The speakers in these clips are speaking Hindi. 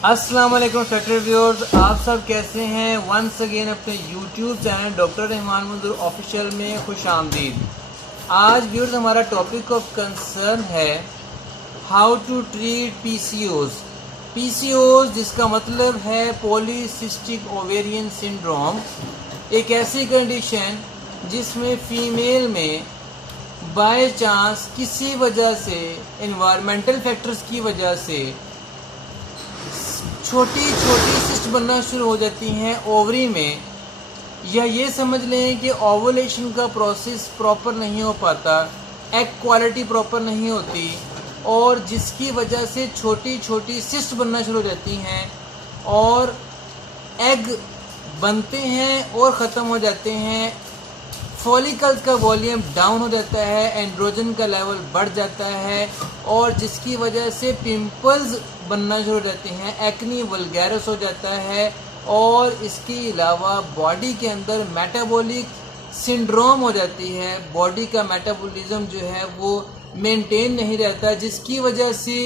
अस्सलाम वालेकुम फैक्ट्री व्यूअर्स, आप सब कैसे हैं। वंस अगेन अपने यूट्यूब चैनल डॉक्टर रहमान मंजूर ऑफिशियल में खुश आमदीद। आज व्यूअर्स हमारा टॉपिक ऑफ कंसर्न है हाउ टू ट्रीट पीसीओज जिसका मतलब है पॉलीसिस्टिक ओवेरियन सिंड्रोम। एक ऐसी कंडीशन जिसमें फीमेल में बाय चांस किसी वजह से एनवायरमेंटल फैक्टर्स की वजह से छोटी छोटी सिस्ट बनना शुरू हो जाती हैं ओवरी में, या ये समझ लें कि ओवुलेशन का प्रोसेस प्रॉपर नहीं हो पाता, एग क्वालिटी प्रॉपर नहीं होती, और जिसकी वजह से छोटी छोटी सिस्ट बनना शुरू हो जाती हैं और एग बनते हैं और ख़त्म हो जाते हैं। फॉलिकल्स का वॉल्यूम डाउन हो जाता है, एंड्रोजन का लेवल बढ़ जाता है, और जिसकी वजह से पिंपल्स बनना शुरू हो जाते हैं, एक्नी वल्गैरस हो जाता है, और इसके अलावा बॉडी के अंदर मेटाबॉलिक सिंड्रोम हो जाती है। बॉडी का मेटाबॉलिज्म जो है वो मेंटेन नहीं रहता, जिसकी वजह से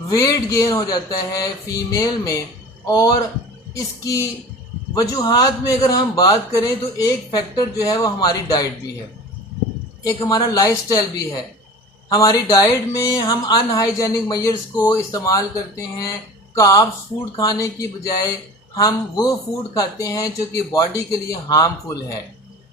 वेट गेन हो जाता है फीमेल में। और इसकी वजूहात में अगर हम बात करें तो एक फैक्टर जो है वो हमारी डाइट भी है, एक हमारा लाइफस्टाइल भी है। हमारी डाइट में हम अनहाइजेनिक मेजर्स को इस्तेमाल करते हैं। कार्ब्स फूड खाने की बजाय हम वो फूड खाते हैं जो कि बॉडी के लिए हार्मफुल है।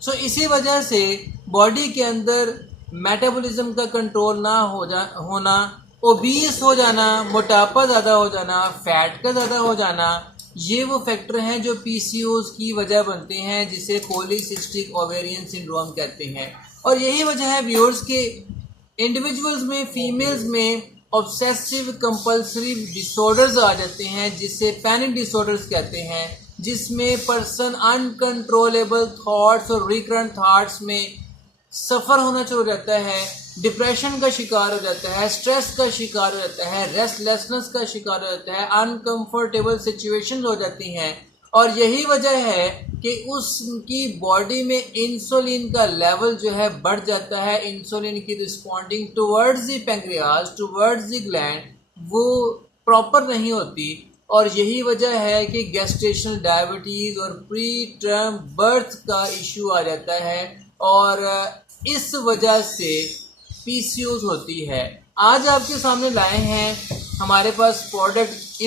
सो इसी वजह से बॉडी के अंदर मेटाबॉलिज्म का कंट्रोल ना होना, ओबीस हो जाना, मोटापा ज़्यादा हो जाना, फैट का ज़्यादा हो जाना, ये वो फैक्टर हैं जो पीसीओज की वजह बनते हैं, जिसे पॉलीसिस्टिक ओवेरियन सिंड्रोम कहते हैं। और यही वजह है व्यूअर्स के इंडिविजुअल्स में, फीमेल्स में ऑब्सेसिव कंपल्सरी डिसऑर्डर्स आ जाते हैं, जिसे पैनिक डिसऑर्डर्स कहते हैं, जिसमें पर्सन अनकंट्रोलेबल थॉट्स और रिकरेंट थॉट्स में सफ़र होना शुरू हो जाता है, डिप्रेशन का शिकार हो जाता है, स्ट्रेस का शिकार हो जाता है, रेस्टलेसनेस का शिकार हो जाता है, अनकंफर्टेबल सिचुएशंस हो जाती हैं। और यही वजह है कि उसकी बॉडी में इंसुलिन का लेवल जो है बढ़ जाता है। इंसुलिन की responding towards the pancreas, towards the gland, वो प्रॉपर नहीं होती। और यही वजह है कि गैस्ट्रेशनल डायबिटीज़ और प्री टर्म बर्थ का इशू आ जाता है, और इस वजह से पीसीओज होती है। आज आपके सामने लाए हैं हमारे पास प्रोडक्ट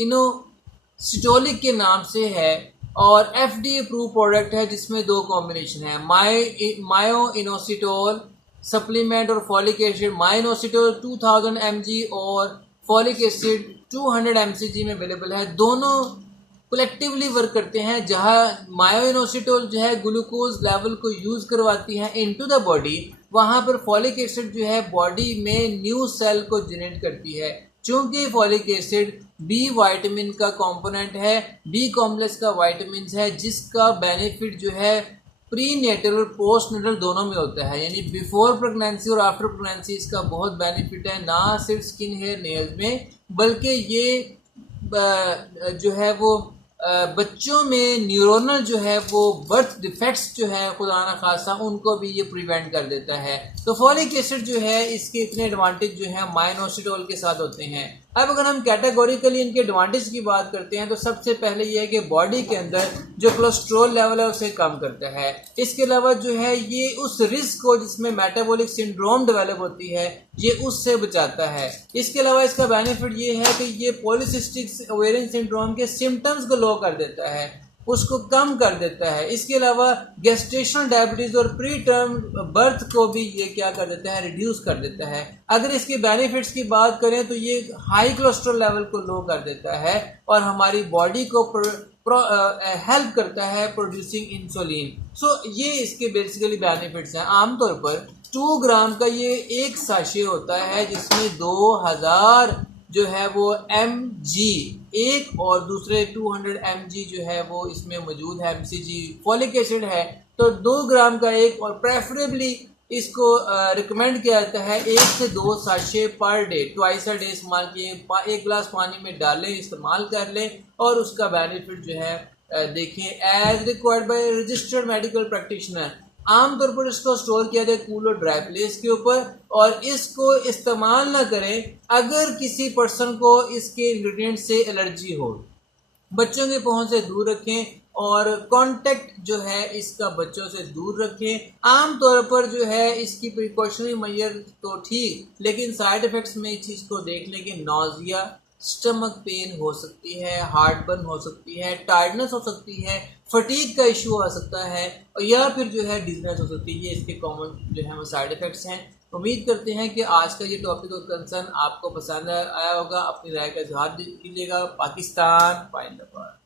इनोसिटोलिक के नाम से है, और एफडीए अप्रूव प्रोडक्ट है, जिसमें दो कॉम्बिनेशन है, मायो इनोसिटोल सप्लीमेंट और फॉलिक एसिड। मायो इनोसिटोल 2000 mg और फॉलिक एसिड 200 mg में अवेलेबल है। दोनों कलेक्टिवली वर्क करते हैं। जहाँ मायोइनोसिटोल जो है ग्लूकोज लेवल को यूज़ करवाती है इनटू द बॉडी, वहाँ पर फॉलिक एसिड जो है बॉडी में न्यू सेल को जनरेट करती है। चूँकि फॉलिक एसिड बी वाइटामिन का कंपोनेंट है, बी कॉम्प्लेक्स का वाइटामिन है, जिसका बेनिफिट जो है प्री नेटल और पोस्ट नेटल दोनों में होता है, यानी बिफोर प्रेगनेंसी और आफ्टर प्रेगनेंसी इसका बहुत बेनिफिट है, ना सिर्फ स्किन हेयर नेल्स में, बल्कि ये जो है वो बच्चों में न्यूरोनल जो है वो बर्थ डिफेक्ट्स जो है खुदा ना खासा उनको भी ये प्रिवेंट कर देता है। तो फॉलिक एसिड जो है इसके इतने एडवांटेज जो है मायोइनोसिटोल के साथ होते हैं। अब अगर हम कैटेगोरिकली इनके एडवांटेज की बात करते हैं तो सबसे पहले ये है कि बॉडी के अंदर जो कोलेस्ट्रॉल लेवल है उसे कम करता है। इसके अलावा जो है ये उस रिस्क को जिसमें मेटाबॉलिक सिंड्रोम डेवलप होती है, ये उससे बचाता है। इसके अलावा इसका बेनिफिट ये है कि ये पॉलीसिस्टिक ओवेरियन सिंड्रोम के सिम्टम्स को लो कर देता है, उसको कम कर देता है। इसके अलावा गेस्टेशनल डायबिटीज़ और प्री टर्म बर्थ को भी ये क्या कर देता है, रिड्यूस कर देता है। अगर इसके बेनिफिट्स की बात करें तो ये हाई कोलेस्ट्रॉल लेवल को लो कर देता है और हमारी बॉडी को हेल्प करता है प्रोड्यूसिंग इंसुलिन। सो ये इसके बेसिकली बेनिफिट्स हैं। आमतौर पर 2 ग्राम का ये एक साशे होता है, जिसमें 2000 जो है वो mg एक और दूसरे 200 mg जो है वो इसमें मौजूद है, mcg फॉलिक एसिड है। तो 2 ग्राम का एक, और प्रेफरेबली इसको रिकमेंड किया जाता है 1 से 2 sachet per day, twice a day इस्तेमाल किए, 1 गिलास पानी में डालें, इस्तेमाल कर लें, और उसका बेनिफिट जो है देखें as required by registered medical practitioner. आमतौर पर इसको स्टोर किया जाए कूल और ड्राई प्लेस के ऊपर, और इसको इस्तेमाल ना करें अगर किसी पर्सन को इसके इंग्रेडिएंट से एलर्जी हो। बच्चों के पहुंच से दूर रखें और कांटेक्ट जो है इसका बच्चों से दूर रखें। आमतौर पर जो है इसकी प्रिकॉशनरी मेजर तो ठीक, लेकिन साइड इफ़ेक्ट्स में इस चीज़ को देख लें कि नौजिया, स्टमक पेन हो सकती है, हार्ट बर्न हो सकती है, टायर्डनेस हो सकती है, फटीग का इशू आ सकता है, और या फिर जो है डिजनेस हो सकती है। ये इसके कॉमन जो है वो साइड इफ़ेक्ट्स हैं। उम्मीद करते हैं कि आज का ये टॉपिक और कंसर्न आपको पसंद आया होगा। अपनी राय का इजहार कीजिएगा। पाकिस्तान जिंदाबाद।